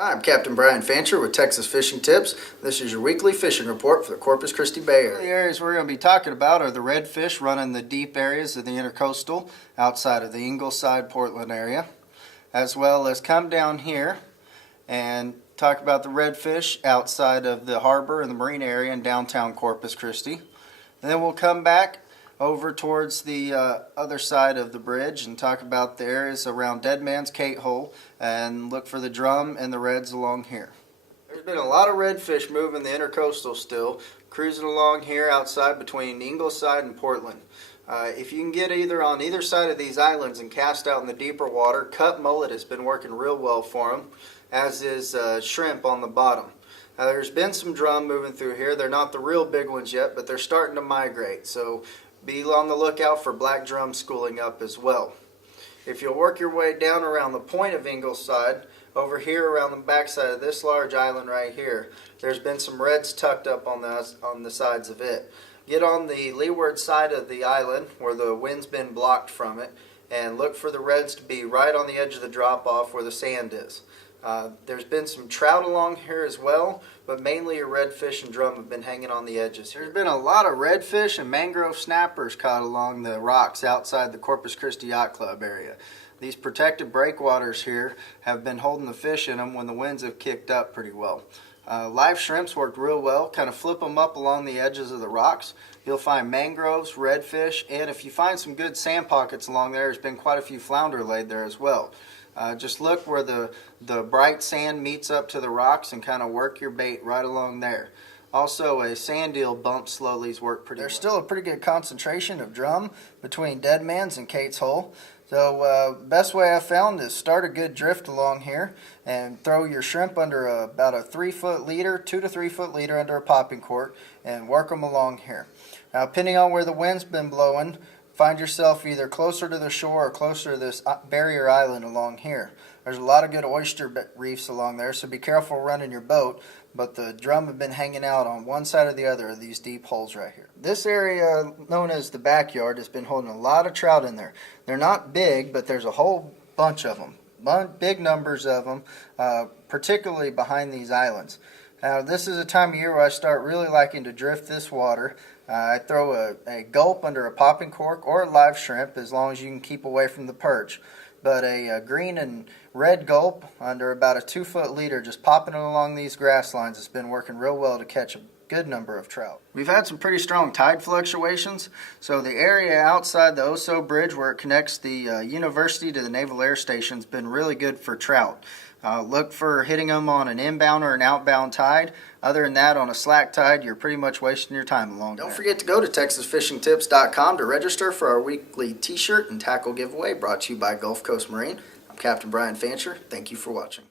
Hi, I'm Captain Brian Fancher with Texas Fishing Tips. This is your weekly fishing report for the Corpus Christi Bay Area. The areas we're going to be talking about are the redfish running the deep areas of the intercoastal outside of the Ingleside, Portland area, as well as come down here and talk about the redfish outside of the harbor and the marine area in downtown Corpus Christi. And then we'll come back over towards the other side of the bridge and talk about the areas around Dead Man's Kate Hole and look for the drum and the reds along here. There's been a lot of redfish moving the intercoastal still, cruising along here outside between Ingleside and Portland. If you can get on either side of these islands and cast out in the deeper water, cut mullet has been working real well for them, as is shrimp on the bottom. Now, there's been some drum moving through here. They're not the real big ones yet, but they're starting to migrate. So be on the lookout for black drum schooling up as well. If you'll work your way down around the point of Ingleside, over here around the backside of this large island right here, there's been some reds tucked up on the sides of it. Get on the leeward side of the island where the wind's been blocked from it and look for the reds to be right on the edge of the drop-off where the sand is. There's been some trout along here as well, but mainly your redfish and drum have been hanging on the edges. There's been a lot of redfish and mangrove snappers caught along the rocks outside the Corpus Christi Yacht Club area. These protected breakwaters here have been holding the fish in them when the winds have kicked up pretty well. Live shrimps worked real well. Kind of flip them up along the edges of the rocks. You'll find mangroves, redfish, and if you find some good sand pockets along there, there's been quite a few flounder laid there as well. Just look where the bright sand meets up to the rocks and kind of work your bait right along there. Also, a sand eel bump slowly's worked pretty well. There's still a pretty good concentration of drum between Dead Man's and Kate's Hole. So best way I've found is start a good drift along here and throw your shrimp under about a 3-foot leader, 2 to 3 foot leader under a popping cork and work them along here. Now, depending on where the wind's been blowing, find yourself either closer to the shore or closer to this barrier island along here. There's a lot of good oyster reefs along there, so be careful running your boat, but the drum have been hanging out on one side or the other of these deep holes right here. This area known as the backyard has been holding a lot of trout in there. They're not big, but there's a whole bunch of them, big numbers of them, particularly behind these islands. Now, this is a time of year where I start really liking to drift this water. I throw a gulp under a popping cork or a live shrimp as long as you can keep away from the perch. But a green and red gulp under about a 2-foot leader, just popping it along these grass lines, has been working real well to catch a good number of trout. We've had some pretty strong tide fluctuations, so the area outside the Oso Bridge where it connects the university to the Naval Air Station has been really good for trout. Look for hitting them on an inbound or an outbound tide. Other than that, on a slack tide, you're pretty much wasting your time along there. Don't forget to go to TexasFishingTips.com to register for our weekly t-shirt and tackle giveaway brought to you by Gulf Coast Marine. I'm Captain Brian Fancher. Thank you for watching.